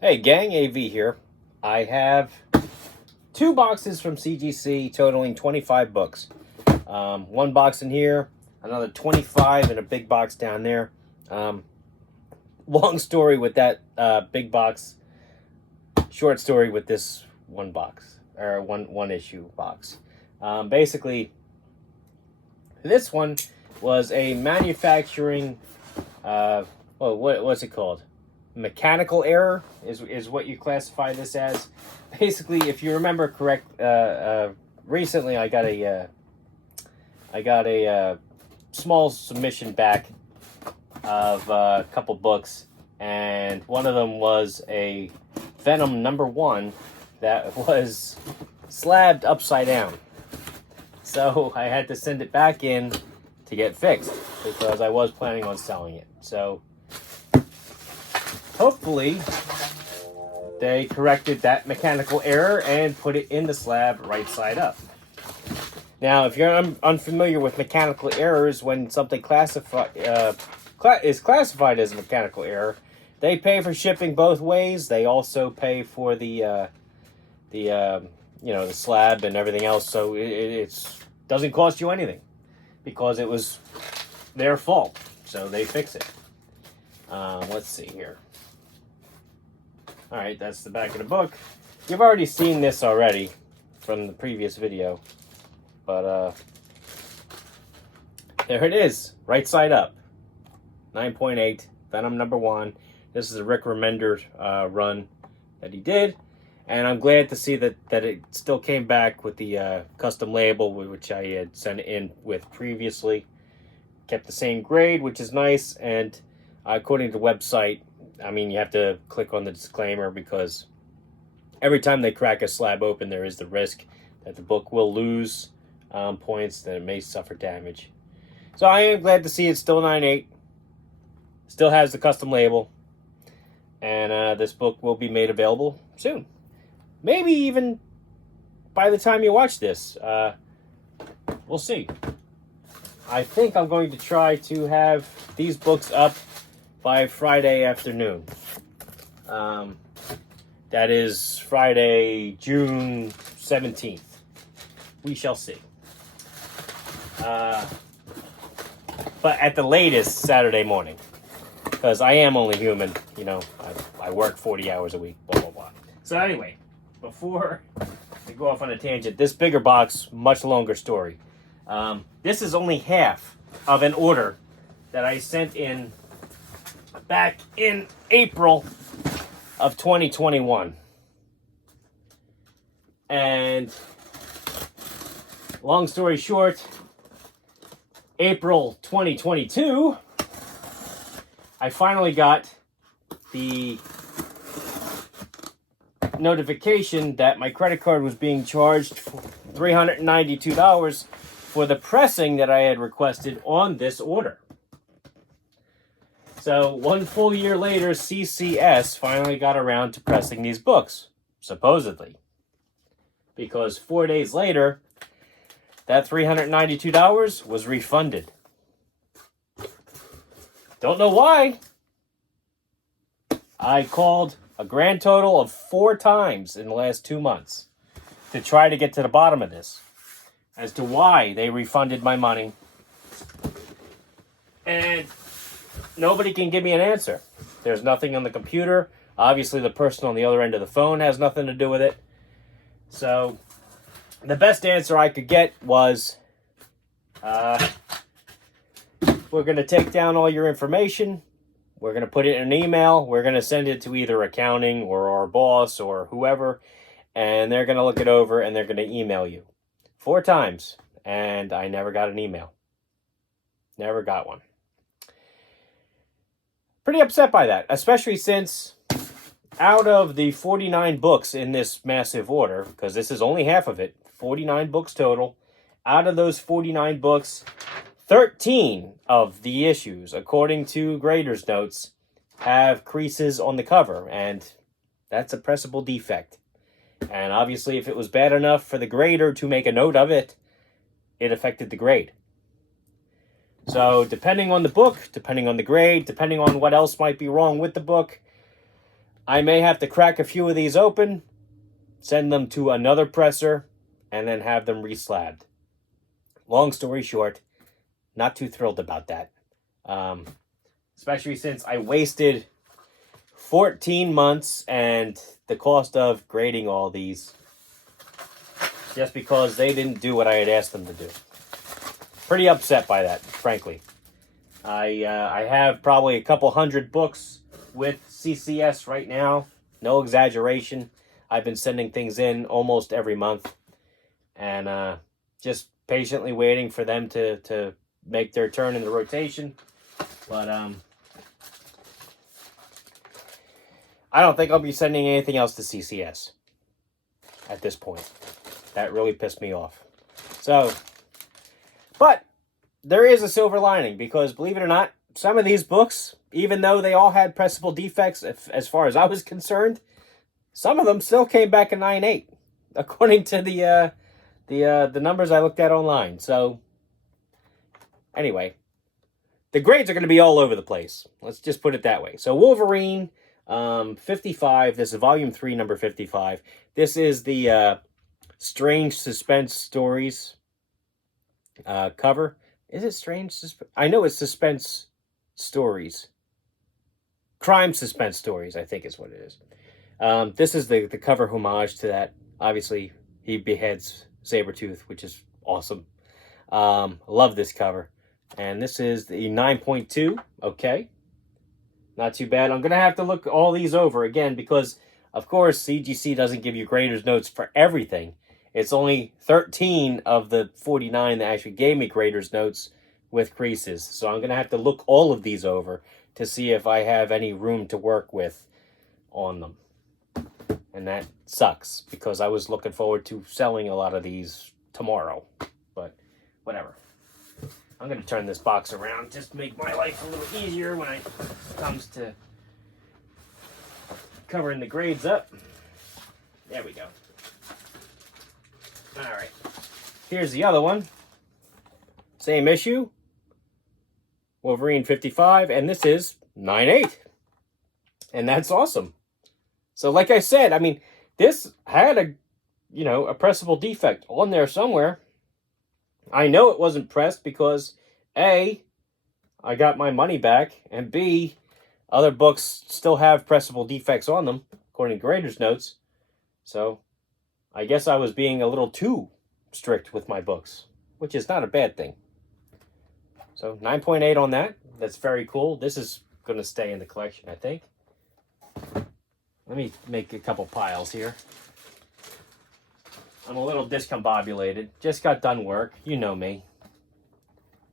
Hey gang, AV here. I have 2 boxes from CGC totaling 25 books. One box in here, another 25 in a big box down there. Long story with that big box, short story with this one box, or one issue box. Basically, this one was a manufacturing, what's it called? Mechanical error is what you classify this as. Basically, if you remember correct, recently I got a small submission back of a couple books, and one of them was a Venom #1 that was slabbed upside down. So I had to send it back in to get fixed because I was planning on selling it. So hopefully they corrected that mechanical error and put it in the slab right side up. Now, if you're unfamiliar with mechanical errors, when something is classified as a mechanical error, they pay for shipping both ways. They also pay for the slab and everything else. So it doesn't cost you anything because it was their fault. So they fix it. Let's see here. All right, that's the back of the book. You've already seen this already from the previous video, but there it is, right side up. 9.8, Venom #1. This is a Rick Remender run that he did, and I'm glad to see that it still came back with the custom label, which I had sent in with previously. Kept the same grade, which is nice, and according to the website, I mean, you have to click on the disclaimer because every time they crack a slab open, there is the risk that the book will lose points, that it may suffer damage. So I am glad to see it's still 9.8. Still has the custom label. And this book will be made available soon. Maybe even by the time you watch this. We'll see. I think I'm going to try to have these books up by Friday afternoon. That is Friday, June 17th. We shall see. But at the latest, Saturday morning. Because I am only human. You know, I work 40 hours a week, blah, blah, blah. So anyway, before I go off on a tangent, this bigger box, much longer story. This is only half of an order that I sent in back in April of 2021. And long story short, April 2022, I finally got the notification that my credit card was being charged $392 for the pressing that I had requested on this order. So 1 full year later, CCS finally got around to pressing these books, supposedly. Because 4 days later, that $392 was refunded. Don't know why. I called a grand total of 4 times in the last 2 months to try to get to the bottom of this, as to why they refunded my money. And nobody can give me an answer. There's nothing on the computer. Obviously, the person on the other end of the phone has nothing to do with it. So, the best answer I could get was, we're going to take down all your information. We're going to put it in an email. We're going to send it to either accounting or our boss or whoever. And they're going to look it over and they're going to email you. 4 times. And I never got an email. Never got one. Pretty upset by that, especially since out of the 49 books in this massive order, because this is only half of it, 49 books total, out of those 49 books, 13 of the issues, according to grader's notes, have creases on the cover, and that's a pressable defect. And obviously, if it was bad enough for the grader to make a note of it, it affected the grade. So depending on the book, depending on the grade, depending on what else might be wrong with the book, I may have to crack a few of these open, send them to another presser, and then have them reslabbed. Long story short, not too thrilled about that. Especially since I wasted 14 months and the cost of grading all these just because they didn't do what I had asked them to do. Pretty upset by that, frankly. I have probably a couple hundred books with CCS right now. No exaggeration. I've been sending things in almost every month. And just patiently waiting for them to make their turn in the rotation. But I don't think I'll be sending anything else to CCS at this point. That really pissed me off. So, but there is a silver lining because, believe it or not, some of these books, even though they all had pressable defects as far as I was concerned, some of them still came back a 9.8, according to the numbers I looked at online. So, anyway, the grades are going to be all over the place. Let's just put it that way. So, Wolverine, 55. This is Volume 3, number 55. This is the Strange Suspense Stories cover. Is it Strange Suspense? I know it's Suspense Stories. Crime Suspense Stories, I think is what it is. This is the cover homage to that. Obviously, he beheads Sabretooth, which is awesome. Love this cover. And this is the 9.2. Okay. Not too bad. I'm going to have to look all these over again because, of course, CGC doesn't give you grader's notes for everything. It's only 13 of the 49 that actually gave me grader's notes with creases. So I'm going to have to look all of these over to see if I have any room to work with on them. And that sucks because I was looking forward to selling a lot of these tomorrow. But whatever. I'm going to turn this box around just to make my life a little easier when it comes to covering the grades up. There we go. All right. Here's the other one. Same issue. Wolverine 55, and this is 9.8. And that's awesome. So like I said, I mean, this had a pressable defect on there somewhere. I know it wasn't pressed because A, I got my money back, and B, other books still have pressable defects on them, according to grader's notes. So I guess I was being a little too strict with my books, which is not a bad thing. So 9.8 on that. That's very cool. This is going to stay in the collection, I think. Let me make a couple piles here. I'm a little discombobulated. Just got done work. You know me.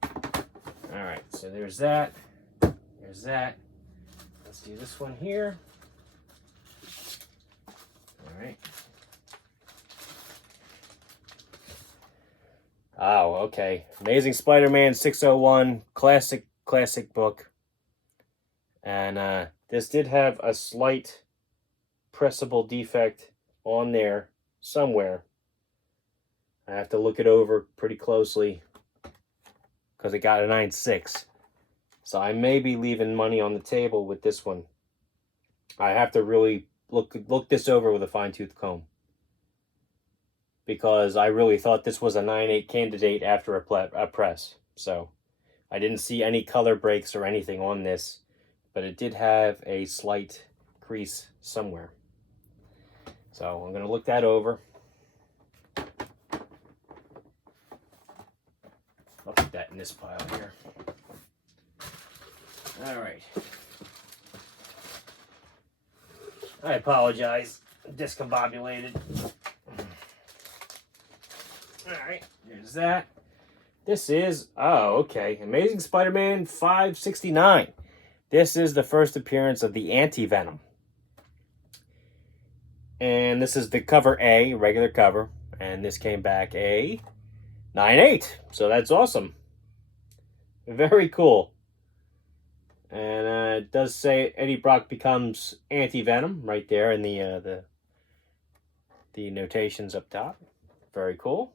All right, so there's that. There's that. Let's do this one here. All right. Oh, okay. Amazing Spider-Man 601. Classic book. And this did have a slight pressable defect on there somewhere. I have to look it over pretty closely because it got a 9.6. So I may be leaving money on the table with this one. I have to really look this over with a fine-tooth comb because I really thought this was a 9.8 candidate after a press. So I didn't see any color breaks or anything on this, but it did have a slight crease somewhere. So I'm going to look that over. I'll put that in this pile here. All right. I apologize. I'm discombobulated. All right. There's that. This is, okay. Amazing Spider-Man 569. This is the first appearance of the Anti-Venom. And this is the cover A, regular cover. And this came back a 9.8. So that's awesome. Very cool. And it does say Eddie Brock becomes Anti-Venom right there in the notations up top. Very cool.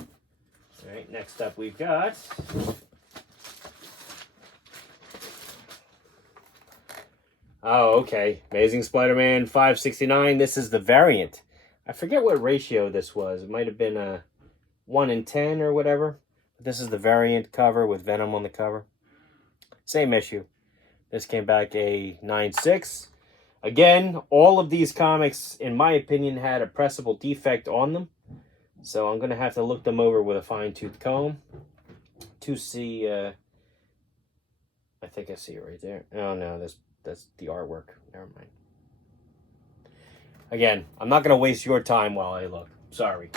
All right, next up we've got Oh, okay. Amazing Spider-Man 569. This is the variant. I forget what ratio this was. It might have been a 1 in 10 or whatever. But this is the variant cover with Venom on the cover. Same issue. This came back a 9.6. Again, all of these comics, in my opinion, had a pressable defect on them. So I'm going to have to look them over with a fine-tooth comb to see... I think I see it right there. Oh, no, that's the artwork. Never mind. Again, I'm not going to waste your time while I look. Sorry.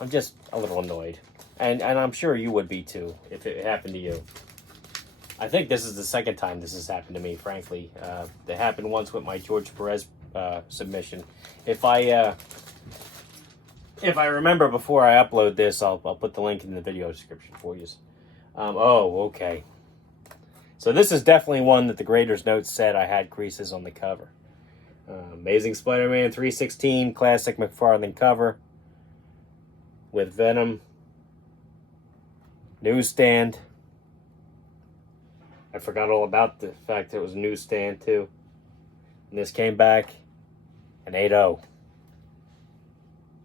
I'm just a little annoyed. And I'm sure you would be too, if it happened to you. I think this is the second time this has happened to me, frankly. It happened once with my George Perez submission. If I remember before I upload this, I'll put the link in the video description for you. Oh, okay. So this is definitely one that the grader's notes said I had creases on the cover. Amazing Spider-Man 316, classic McFarlane cover with Venom. Newsstand. I forgot all about the fact that it was a Newsstand too. And this came back an 8.0.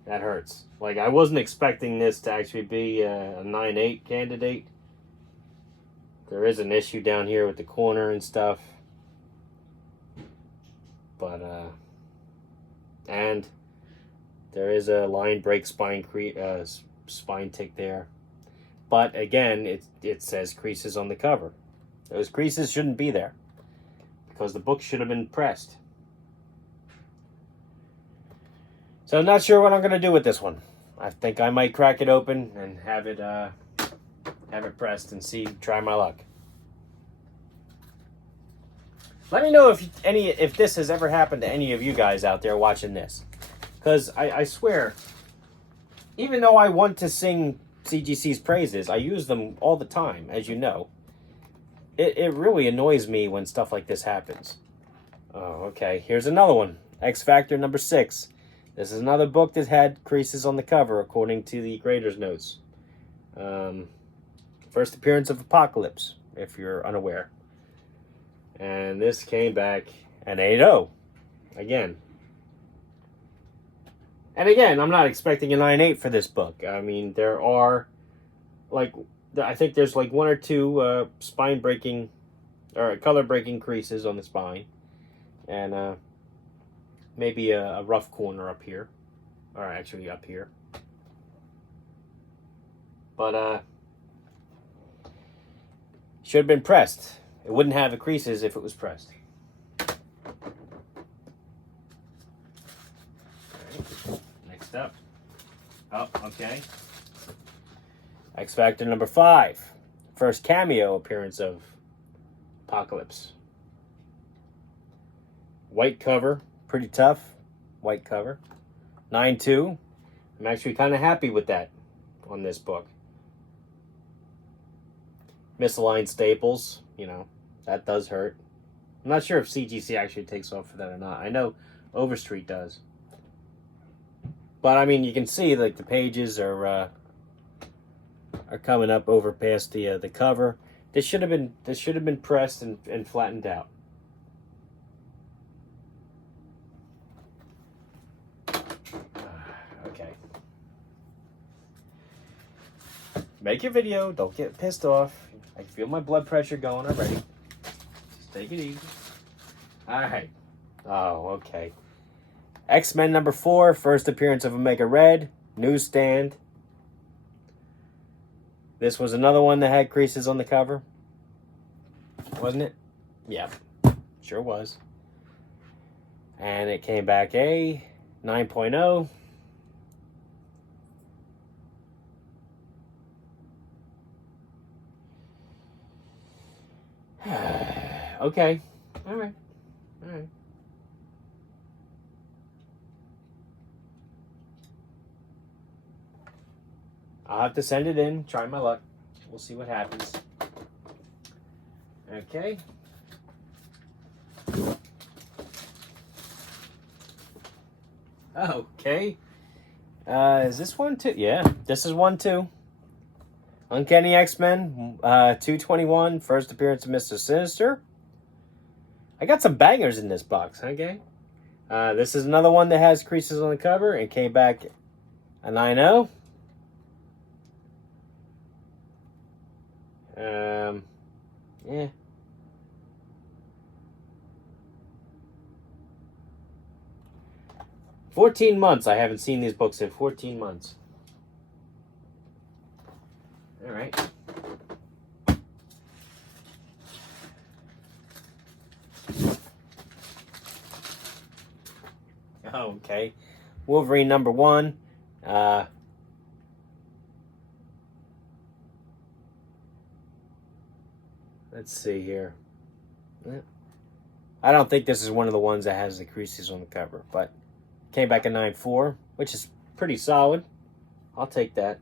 That hurts. Like, I wasn't expecting this to actually be a 9.8 candidate. There is an issue down here with the corner and stuff. But, and there is a line break spine tick there. But again, it says creases on the cover. Those creases shouldn't be there because the book should have been pressed. So I'm not sure what I'm going to do with this one. I think I might crack it open and have it pressed and try my luck. Let me know if this has ever happened to any of you guys out there watching this. Because I swear, even though I want to sing CGC's praises, I use them all the time, as you know. It really annoys me when stuff like this happens. Oh, okay. Here's another one. X Factor number 6. This is another book that had creases on the cover, according to the grader's notes. First appearance of Apocalypse, if you're unaware. And this came back an 8.0. Again. And again, I'm not expecting a 9.8 for this book. I mean, there are, like, I think there's like 1 or 2 spine breaking, or color breaking creases on the spine. And maybe a rough corner up here. Or actually up here. But, should have been pressed. It wouldn't have the creases if it was pressed. Next up. Oh, okay. X Factor number 5. First cameo appearance of Apocalypse. White cover. Pretty tough. White cover. 9.2. I'm actually kind of happy with that on this book. Misaligned staples. You know, that does hurt. I'm not sure if CGC actually takes off for that or not. I know Overstreet does. But, I mean, you can see, like, the pages are coming up over past the cover. This should have been pressed and flattened out. Okay. Make your video. Don't get pissed off. I feel my blood pressure going already. Just take it easy. Alright. Oh, okay. X-Men number 4. First appearance of Omega Red. Newsstand. This was another one that had creases on the cover. Wasn't it? Yeah. Sure was. And it came back a 9.0. Okay. All right. I'll have to send it in, try my luck. We'll see what happens. Okay. Okay. Is this one too? Yeah, this is one too. Uncanny X-Men 221, first appearance of Mr. Sinister. I got some bangers in this box, huh, gang? This is another one that has creases on the cover and came back a 9-0. Yeah. $14 months. I haven't seen these books in 14 months. All right. Okay. Wolverine #1. Let's see here. I don't think this is one of the ones that has the creases on the cover, but came back a 9.4, which is pretty solid. I'll take that.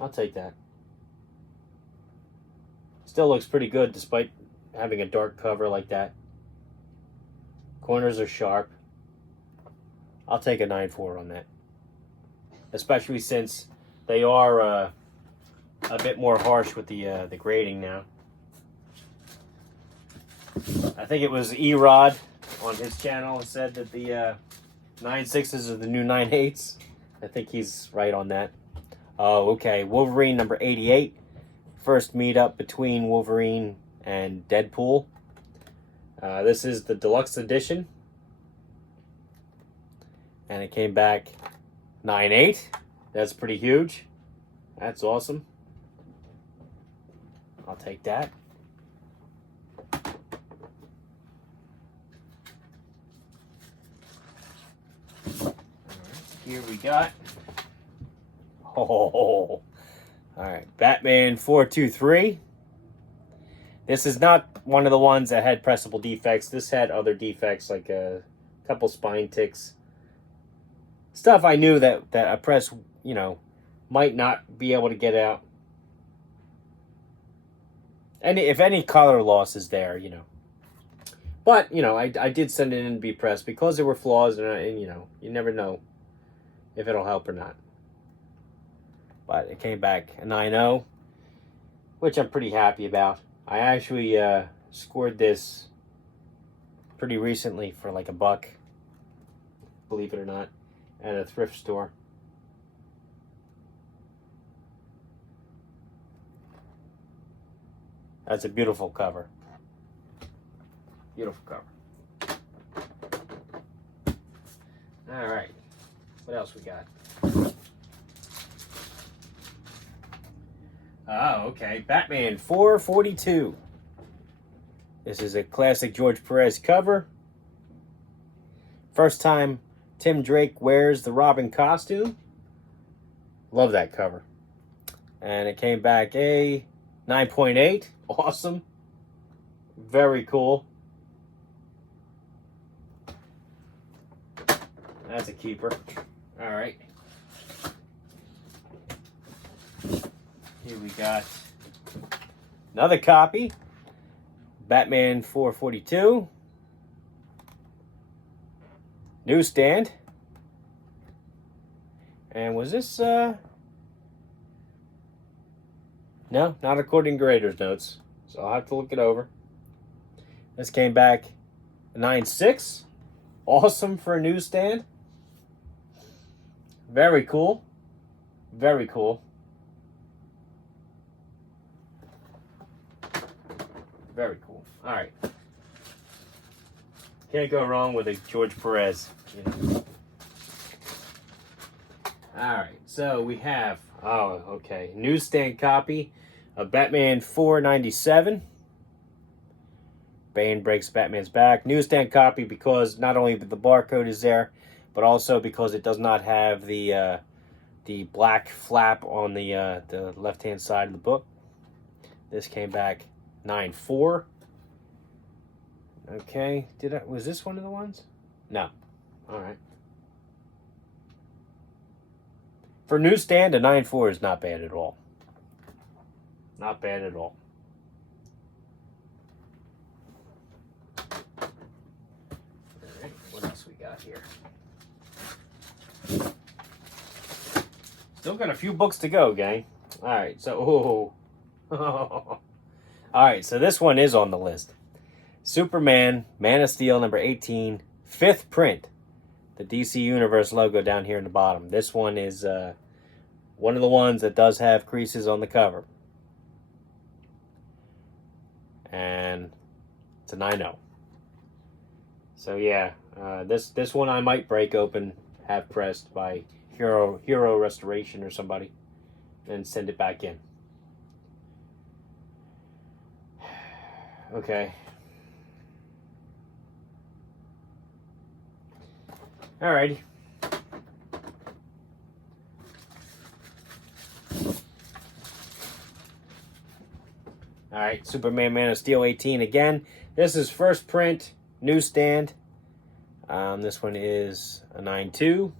I'll take that. Still looks pretty good despite having a dark cover like that. Corners are sharp. I'll take a 9.4 on that. Especially since they are a bit more harsh with the grading now. I think it was Erod on his channel said that the 9.6s are the new 9.8s. I think he's right on that. Oh, okay. Wolverine #88. First meetup between Wolverine and Deadpool. This is the deluxe edition. And it came back 9.8. That's pretty huge. That's awesome. I'll take that. Here we got. Oh, all right. Batman 423. This is not one of the ones that had pressable defects. This had other defects like a couple spine ticks. Stuff I knew that a press, might not be able to get out. And if any color loss is there, But, I did send it in to be pressed because there were flaws and you never know if it'll help or not. But it came back a 9.0, which I'm pretty happy about. I actually scored this pretty recently for like $1, believe it or not, at a thrift store. That's a beautiful cover. Beautiful cover. All right. What else we got? Oh, okay. Batman 442. This is a classic George Perez cover. First time Tim Drake wears the Robin costume. Love that cover. And it came back a 9.8. Awesome. Very cool. That's a keeper. All right. Here we got another copy. Batman 442. Newsstand. And was this no, not according to Grader's notes. So I'll have to look it over. This came back a 9.6. Awesome for a Newsstand. Very cool. Very cool. Very cool. All right. Can't go wrong with a George Perez. All right. So we have, Newsstand copy of Batman 497. Bane breaks Batman's back. Newsstand copy because not only the barcode is there, but also because it does not have the black flap on the left-hand side of the book. This came back 9.4. Okay, was this one of the ones? No. All right. For Newsstand, a 9.4 is not bad at all. Not bad at all. All right, what else we got here? Still got a few books to go, gang. All right, so all right, so this one is on the list. Superman, Man of Steel, number 18, 5th print. The DC Universe logo down here in the bottom. This one is one of the ones that does have creases on the cover. And it's a 9.0. So yeah, this one I might break open, have pressed by Hero Restoration or somebody, and send it back in. Okay. Alrighty. Alright, Superman, Man of Steel 18 again. This is first print, Newsstand. This one is a 9.2.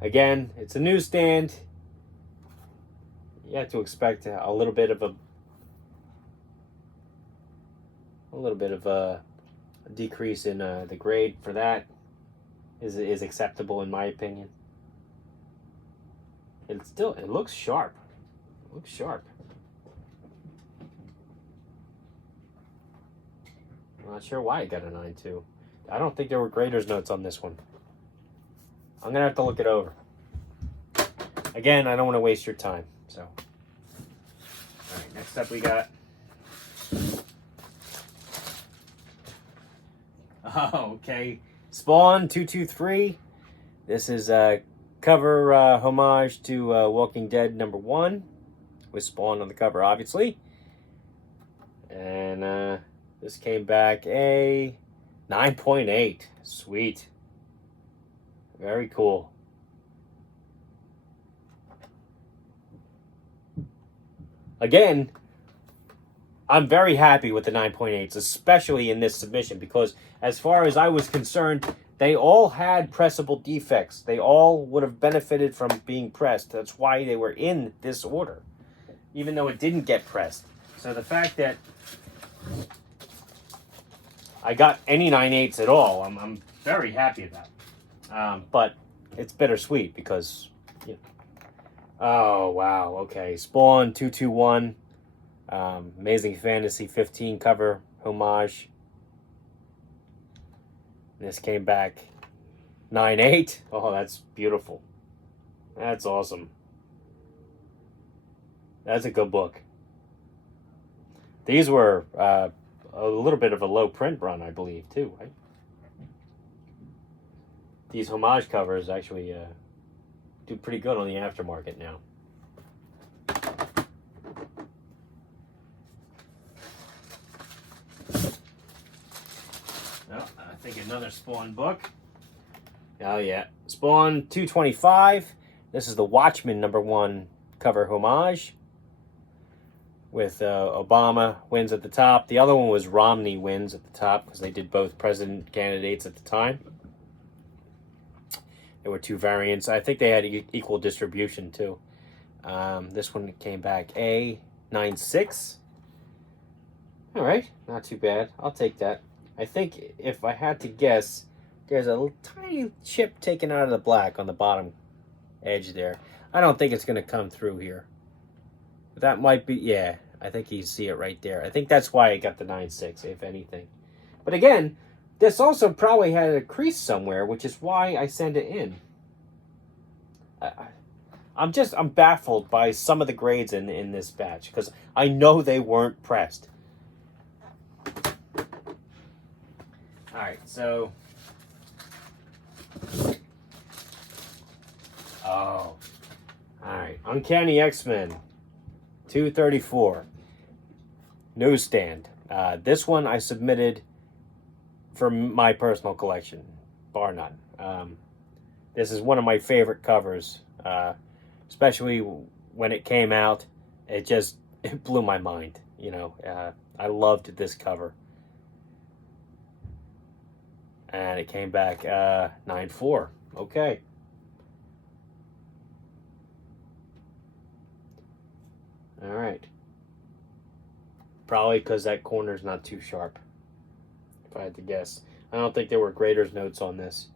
Again, it's a Newsstand. You have to expect a little bit of a decrease in the grade for that is acceptable in my opinion. It looks sharp. It looks sharp. I'm not sure why it got a 9.2. I don't think there were grader's notes on this one. I'm gonna have to look it over. Again, I don't want to waste your time. So, all right. Next up, we got. Oh, okay. Spawn 223. This is a cover homage to Walking Dead number 1, with Spawn on the cover, obviously. And this came back a 9.8. Sweet. Very cool. Again, I'm very happy with the 9.8s, especially in this submission, because as far as I was concerned, they all had pressable defects. They all would have benefited from being pressed. That's why they were in this order, even though it didn't get pressed. So the fact that I got any 9.8s at all, I'm very happy about. But it's bittersweet because, you know. Oh, wow. Okay. Spawn 221. Amazing Fantasy 15 cover homage. This came back 9.8. Oh, that's beautiful. That's awesome. That's a good book. These were a little bit of a low print run, I believe, too, right? These homage covers actually do pretty good on the aftermarket now. Oh, I think another Spawn book. Oh yeah, Spawn 225. This is the Watchmen number 1 cover homage, with Obama wins at the top. The other one was Romney wins at the top, because they did both president candidates at the time. There were 2 variants. I think they had equal distribution too. This one came back a 9.6. All right, not too bad. I'll take that. I think if I had to guess, there's a little tiny chip taken out of the black on the bottom edge there. I don't think it's going to come through here. But that might be, yeah, I think you see it right there. I think that's why I got the 9.6, if anything. But again, this also probably had a crease somewhere, which is why I sent it in. I'm baffled by some of the grades in this batch, because I know they weren't pressed. All right, so. Oh. All right, Uncanny X-Men 234. Newsstand. This one I submitted for my personal collection, bar none. This is one of my favorite covers, especially when it came out. It blew my mind. You know, I loved this cover, and it came back 9.4. Okay. All right. Probably because that corner's not too sharp, if I had to guess. I don't think there were grader's notes on this.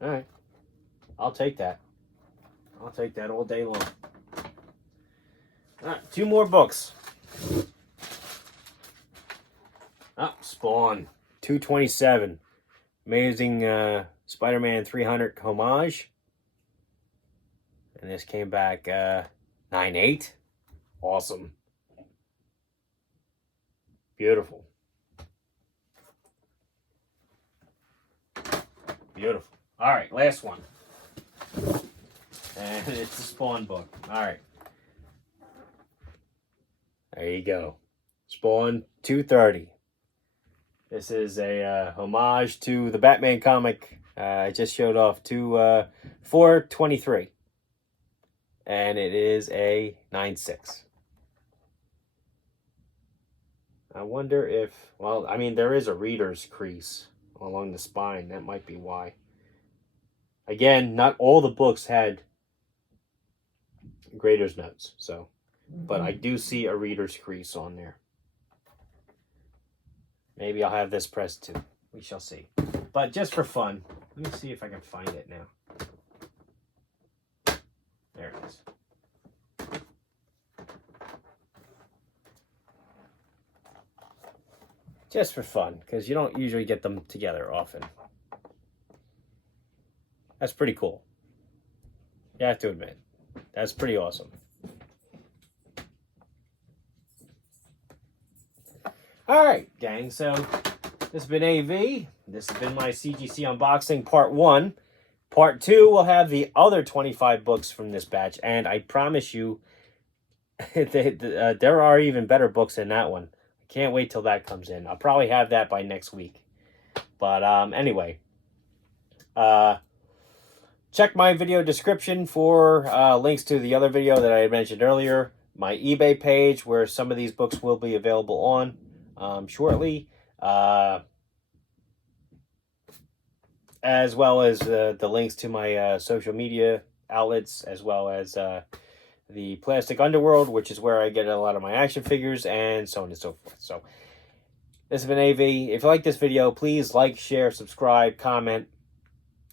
All right. I'll take that. I'll take that all day long. All right, 2 more books. Spawn 227. Amazing Spider-Man 300 homage. And this came back 9.8. Awesome. Beautiful. Beautiful. All right, last one. And it's the Spawn book. All right. There you go. Spawn 230. This is a homage to the Batman comic. I just showed off to 423. And it is a 9.6. I wonder if, well, I mean, there is a reader's crease along the spine. That might be why. Again, not all the books had grader's notes, so, but I do see a reader's crease on there. Maybe I'll have this pressed too. We shall see. But just for fun, let me see if I can find it now. There it is. Just for fun, because you don't usually get them together often. That's pretty cool. You have to admit. That's pretty awesome. Alright, gang, so this has been AV. This has been my CGC unboxing part 1. Part 2 will have the other 25 books from this batch, and I promise you, there are even better books than that one. I can't wait till that comes in. I'll probably have that by next week. But anyway, check my video description for links to the other video that I had mentioned earlier, my eBay page where some of these books will be available on shortly, as well as the links to my social media outlets, as well as the Plastic Underworld, which is where I get a lot of my action figures, and so on and so forth. So this has been AV. If you like this video, please like, share, subscribe, comment,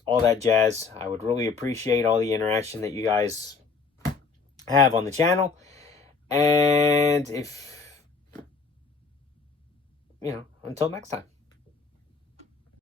all that jazz. I would really appreciate all the interaction that you guys have on the channel. And if, until next time.